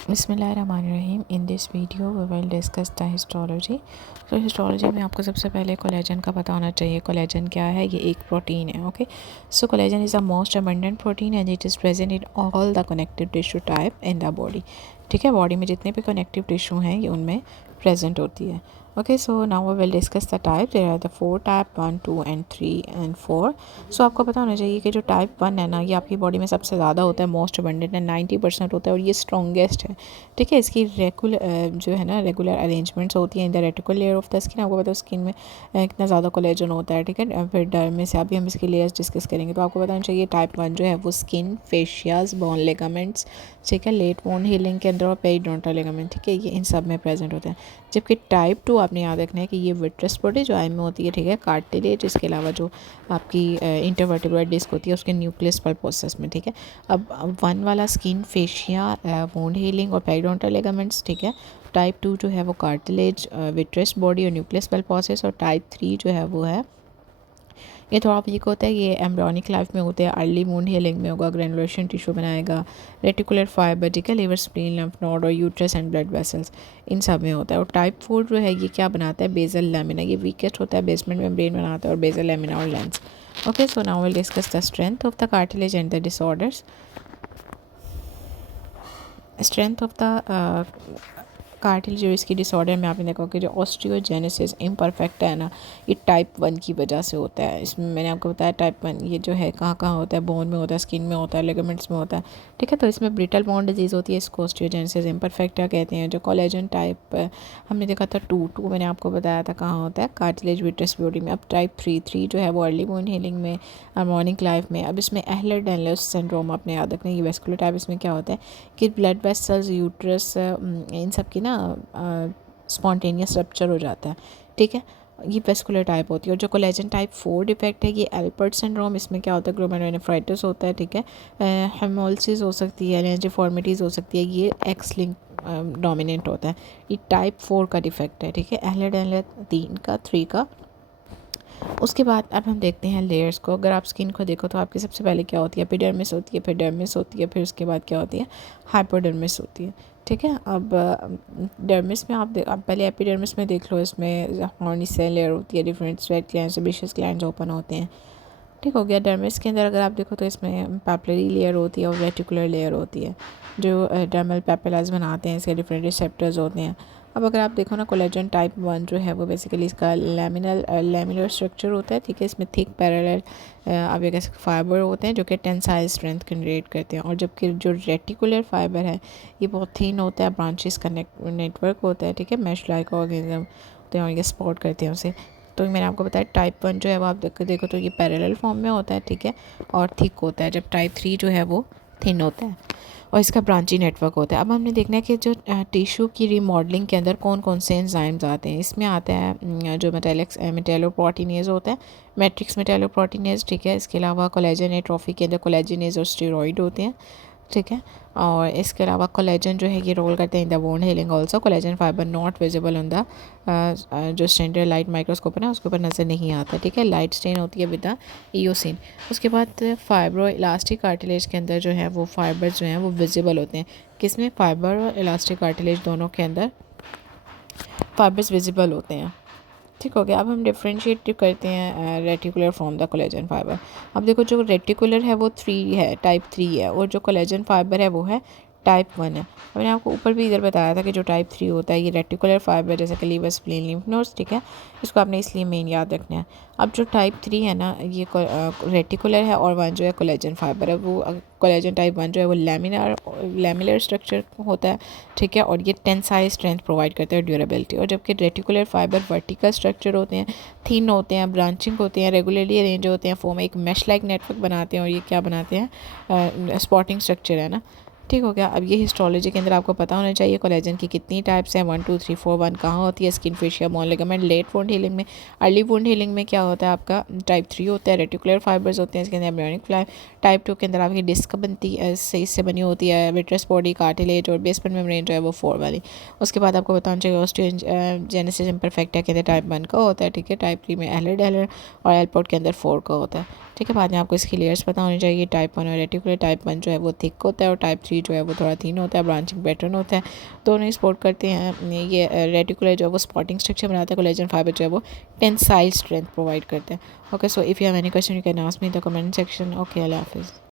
बिस्मिल्लाहिर्रहमानिर्रहीम। In this video we will discuss the histology. तो histology में आपको सबसे पहले कोलेजन का पता होना चाहिए। कोलेजन क्या है? ये एक प्रोटीन है। Okay, so collagen is the most abundant protein and it is present in all the connective tissue type in the body. ठीक है, बॉडी में जितने भी कनेक्टिव टिश्यू हैं ये उनमें प्रेजेंट होती है। Okay, so now we will discuss the type. There are the 4 type 1, 2 and 3 and 4। सो आपको पता होना चाहिए कि जो टाइप 1 है ना, ये आपकी बॉडी में सबसे ज़्यादा होता है, मोस्ट अबंडेंट है, 90% होता है और ये स्ट्रॉन्गेस्ट है। ठीक है, इसकी जो है ना रेगुलर अरेंजमेंट्स होती हैं in the reticular layer of the skin. आपको पता है स्किन में कितना ज़्यादा कोलेजन होता है। ठीक है, फिर डर्मिस से अभी हम इसकी लेयर्स डिस्कस करेंगे। तो आपको बताना चाहिए टाइप 1 जो है वो स्किन, फेशियाज, बोन लिगामेंट्स, ठीक है, लेट बोन हीलिंग के अंदर और पेरिडोंटल लिगामेंट, ठीक है, ये इन सब में प्रेजेंट होते हैं। जबकि टाइप 2 आपने याद रखना है कि ये विट्रस बॉडी जो आई में होती है, ठीक है, कार्टिलेज, इसके अलावा जो आपकी इंटरवर्टिब्रल डिस्क होती है उसके न्यूक्लियस पल्पोसस में। ठीक है, अब 1 वाला स्किन, फेशिया, वोंड हीलिंग और पेरिडोंटल लिगामेंट्स। ठीक है, टाइप 2 जो है वो कार्टिलेज, विट्रस बॉडी और न्यूक्लियस पल्पोसस। और टाइप 3 जो है वो है, ये थोड़ा वीक होता है, ये एम्ब्रियोनिक लाइफ में होते हैं, अर्ली वुंड हीलिंग में होगा, ग्रेनुलेशन टिश्यू बनाएगा, रेटिकुलर फाइबर, ठीक है, लिवर, स्प्लीन, लिम्फ नोड और यूट्रस एंड ब्लड वेसल्स, इन सब में होता है। और टाइप 4 जो है ये क्या बनाता है? बेसल लैमिना, ये वीकेस्ट होता है, बेसमेंट मेम्ब्रेन बनाता है और बेसल लैमिना और lens. Okay, so now will discuss the strength of the cartilage and the disorders. Strength of the cartilage जो इसकी डिसऑर्डर में आपने देखा कि जो ऑस्टियोजेनेसिस इम्परफेक्ट है ना, ये टाइप 1 की वजह से होता है। इसमें मैंने आपको बताया टाइप 1 ये जो है कहाँ कहाँ होता है, बोन में होता है, स्किन में होता है, लिगामेंट्स में होता है। ठीक है, तो इसमें ब्रिटल बोन डिजीज़ होती है, इसको ऑस्टियोजेनेसिस इम्परफेक्टा कहते हैं। जो कोलेजन टाइप हमने देखा था 2 मैंने आपको बताया था कहाँ होता है, कार्टिलेज, विट्रस बॉडी में। अब टाइप 3 जो है वो अर्ली बोन हीलिंग में, हार्मोनिक लाइफ में। अब इसमें एहलर डैनलस सिंड्रोम आपने याद रखना है, ये वेस्कुलर टाइप। इसमें क्या होता है कि ब्लड वेसल्स, यूट्रस, इन सब की ना स्पॉन्टेनियस रप्चर हो जाता है। ठीक है, ये वेस्कुलर टाइप होती है। और जो कोलेजन टाइप 4 डिफेक्ट है ये एल्पर्ट सिंड्रोम। इसमें क्या होता है? ग्लोमेरुलोनेफ्राइटिस होता है। ठीक है, हेमोलिसिस हो सकती है, एंजियोफॉर्मिटीज़ हो सकती है, ये एक्स लिंक डोमिनेंट होता है। ये टाइप 4 का डिफेक्ट है। ठीक है, एहलर डैनलस 3 का। उसके बाद अब हम देखते हैं लेयर्स को। अगर आप स्किन को देखो तो आपकी सबसे पहले क्या होती है? एपिडर्मिस होती है, फिर डर्मिस होती है, फिर उसके बाद क्या होती है? हाइपोडर्मिस होती है। ठीक है, अब डर्मिस में आप पहले एपिडर्मिस में देख लो, इसमें हॉर्नी सेल लेयर होती है, different sweat glands, sebaceous glands open होते हैं। ठीक हो गया। डर्मिस के अंदर अगर आप देखो तो इसमें पैपिलरी लेयर होती है और रेटिकुलर लेयर होती है, जो डर्मल पैपिलास बनाते हैं, इसके डिफरेंट रिसेप्टर्स होते हैं। अब अगर आप देखो ना, कोलेजन टाइप 1 जो है वो बेसिकली इसका लैमिनर स्ट्रक्चर होता है। ठीक है, इसमें थिक पैरेलल आप ये कह सकते फाइबर होते हैं जो कि टेंसाइल स्ट्रेंथ क्रिएट करते हैं। और जबकि जो रेटिकुलर फाइबर है ये बहुत थिन होता है, ब्रांचेस का नेटवर्क होता है। ठीक है, मैश लाइक ऑर्गेनिज्म होते हैं और ये सपोर्ट करते हैं उसे। तो मैंने आपको बताया टाइप 1 जो है वो आप देखो तो ये पैरेलल फॉर्म में होता है। ठीक है, और थिक होता है, जब टाइप 3 जो है वो थिन होता है और इसका ब्रांची नेटवर्क होता है। अब हमने देखना है कि जो टिश्यू की रीमॉडलिंग के अंदर कौन कौन से एंजाइम्स आते हैं। इसमें आता है जो मेटेलोप्रोटीनेज होता है, मैट्रिक्स मेटेलोप्रोटीनेज। ठीक है, इसके अलावा कोलेजन एट्रोफी के अंदर कोलेजिनेज और स्टेरॉइड होते हैं। ठीक है, और इसके अलावा कोलेजन जो है ये रोल करते हैं in the wound healing also. Collagen fibre not visible on the जो स्टैंडर्ड लाइट माइक्रोस्कोप है ना उसके ऊपर नज़र नहीं आता। ठीक है, लाइट स्टेन होती है विद द ईओसिन। उसके बाद फाइब्रो इलास्टिक कार्टिलेज के अंदर जो है वो फाइबर्स जो हैं वो विजिबल होते हैं। किसमें? फाइबर और इलास्टिक कार्टिलेज दोनों के अंदर फाइबर्स विजिबल होते हैं। ठीक हो गया। अब हम डिफ्रेंशिएट करते हैं reticular from the collagen fibre. अब देखो जो रेटिकुलर है वो 3 है, टाइप 3 है, और जो कोलेजन फाइबर है वो है टाइप 1 है। मैंने आपको ऊपर भी इधर बताया था कि जो टाइप 3 होता है ये रेटिकुलर फाइबर जैसे कि लीवर, स्प्लीन, लिम्फ नोड्स। ठीक है, इसको आपने इसलिए मेन याद रखना है। अब जो टाइप 3 है ना ये रेटिकुलर है और 1 जो है कोलेजन फाइबर है। वो कोलेजन टाइप 1 जो है वो लैमिलर स्ट्रक्चर होता है। ठीक है, और ये टेंसाइल स्ट्रेंथ प्रोवाइड करते हैं, ड्यूरेबिलिटी। और जबकि रेटिकुलर फाइबर वर्टिकल स्ट्रक्चर होते हैं, थिन होते हैं, ब्रांचिंग होते हैं, रेगुलरली अरेंज होते हैं, फॉर्म एक मैश लाइक नेटवर्क बनाते हैं। और ये क्या बनाते हैं? स्पॉटिंग स्ट्रक्चर है ना। ठीक हो गया। अब ये हिस्टोलॉजी के अंदर आपको पता होना चाहिए कोलेजन की कितनी टाइप्स हैं, 1 2 3 4। 1 कहाँ होती है? Skin, fascia, bone ligament, late wound healing में। अर्ली वुंड हीलिंग में क्या होता है आपका? टाइप 3 होता है, रेटिकुलर फाइबर्स होते हैं इसके अंदर, एम्ब्रियोनिक फ्लाई। टाइप 2 के अंदर आपकी डिस्क बनती है, इससे बनी होती है, विट्रस बॉडी, कार्टिलेज और बेसमेंट मेम्ब्रेन जो है वो 4 वाली। उसके बाद आपको बताना चाहिए ऑस्टियोजेनेसिस इम्परफेक्टा के अंदर टाइप 1 का होता है। ठीक है, टाइप 3 में एहलर और एल्पोर्ट के अंदर 4 का होता है। ठीक है, बाद में आपको इसकी लेयर्स पता होनी चाहिए। टाइप 1 और रेटिकुलर टाइप 1 जो है वो थिक होता है और टाइप 3 यूजली जो है वो थोड़ा थिन होता है, ब्रांचिंग पैटर्न होता है, दोनों ही सपोर्ट करते हैं। ये रेटिकुलर जो है वो स्पॉटिंग स्ट्रक्चर बनाता है, कोलेजन फाइबर जो है वो टेंसाइल स्ट्रेंथ प्रोवाइड करते हैं। Okay, so if you have any question you can ask me in the comment section. Okay, अल्लाह हाफिज़।